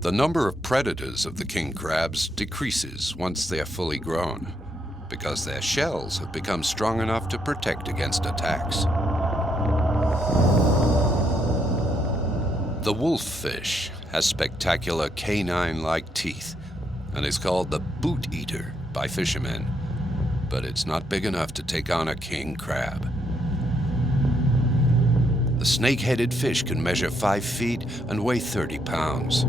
The number of predators of the king crabs decreases once they are fully grown, because their shells have become strong enough to protect against attacks. The wolffish has spectacular canine-like teeth and is called the boot eater by fishermen, but it's not big enough to take on a king crab. The snake-headed fish can measure 5 feet and weigh 30 pounds.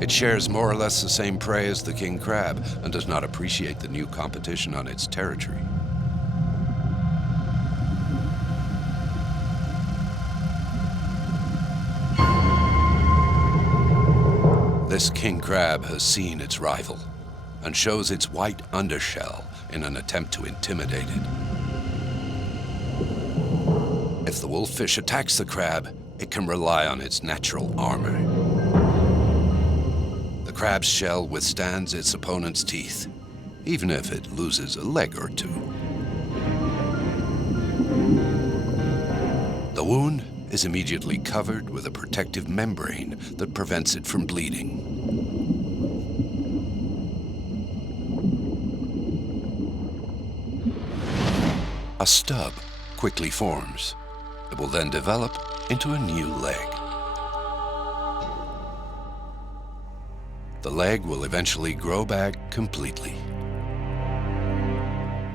It shares more or less the same prey as the king crab and does not appreciate the new competition on its territory. This king crab has seen its rival and shows its white undershell in an attempt to intimidate it. If the wolffish attacks the crab, it can rely on its natural armor. The crab's shell withstands its opponent's teeth, even if it loses a leg or two. The wound is immediately covered with a protective membrane that prevents it from bleeding. A stub quickly forms. It will then develop into a new leg. The leg will eventually grow back completely.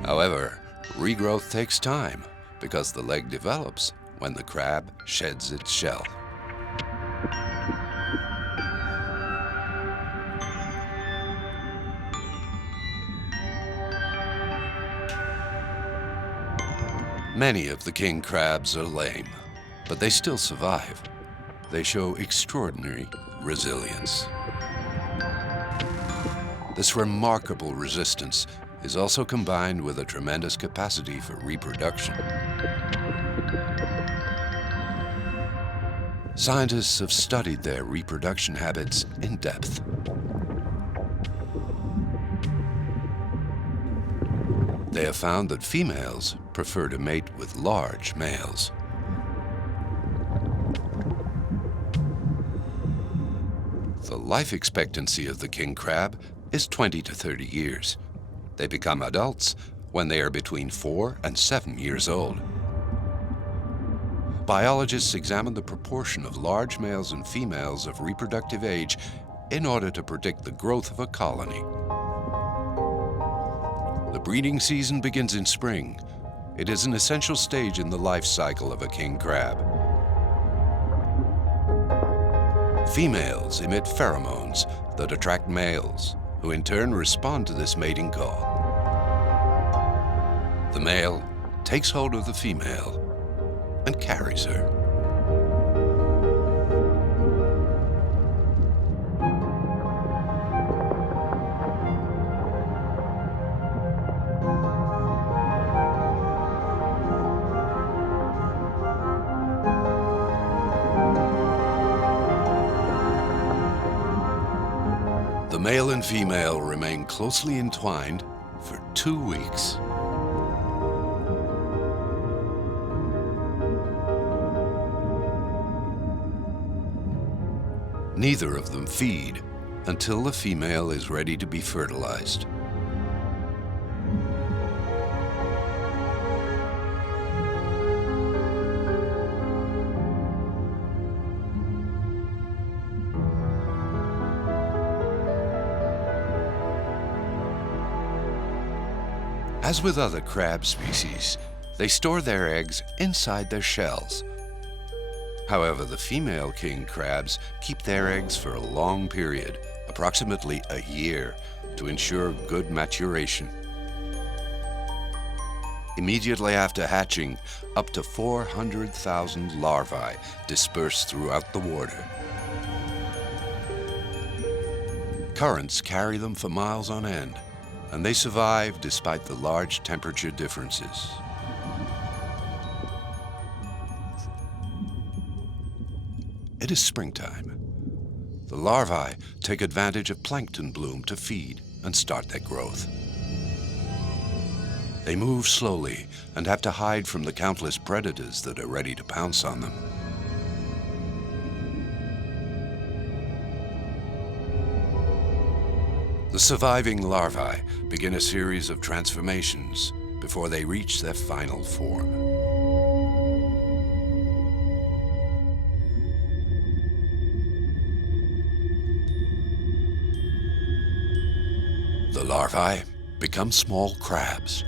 However, regrowth takes time because the leg develops when the crab sheds its shell. Many of the king crabs are lame, but they still survive. They show extraordinary resilience. This remarkable resistance is also combined with a tremendous capacity for reproduction. Scientists have studied their reproduction habits in depth. They have found that females prefer to mate with large males. The life expectancy of the king crab is 20 to 30 years. They become adults when they are between 4 and 7 years old. Biologists examine the proportion of large males and females of reproductive age in order to predict the growth of a colony. The breeding season begins in spring. It is an essential stage in the life cycle of a king crab. Females emit pheromones that attract males, who in turn respond to this mating call. The male takes hold of the female and carries her. The male and female remain closely entwined for 2 weeks. Neither of them feed until the female is ready to be fertilized. As with other crab species, they store their eggs inside their shells. However, the female king crabs keep their eggs for a long period, approximately a year, to ensure good maturation. Immediately after hatching, up to 400,000 larvae disperse throughout the water. Currents carry them for miles on end, and they survive despite the large temperature differences. It is springtime. The larvae take advantage of plankton bloom to feed and start their growth. They move slowly and have to hide from the countless predators that are ready to pounce on them. The surviving larvae begin a series of transformations before they reach their final form. The larvae become small crabs,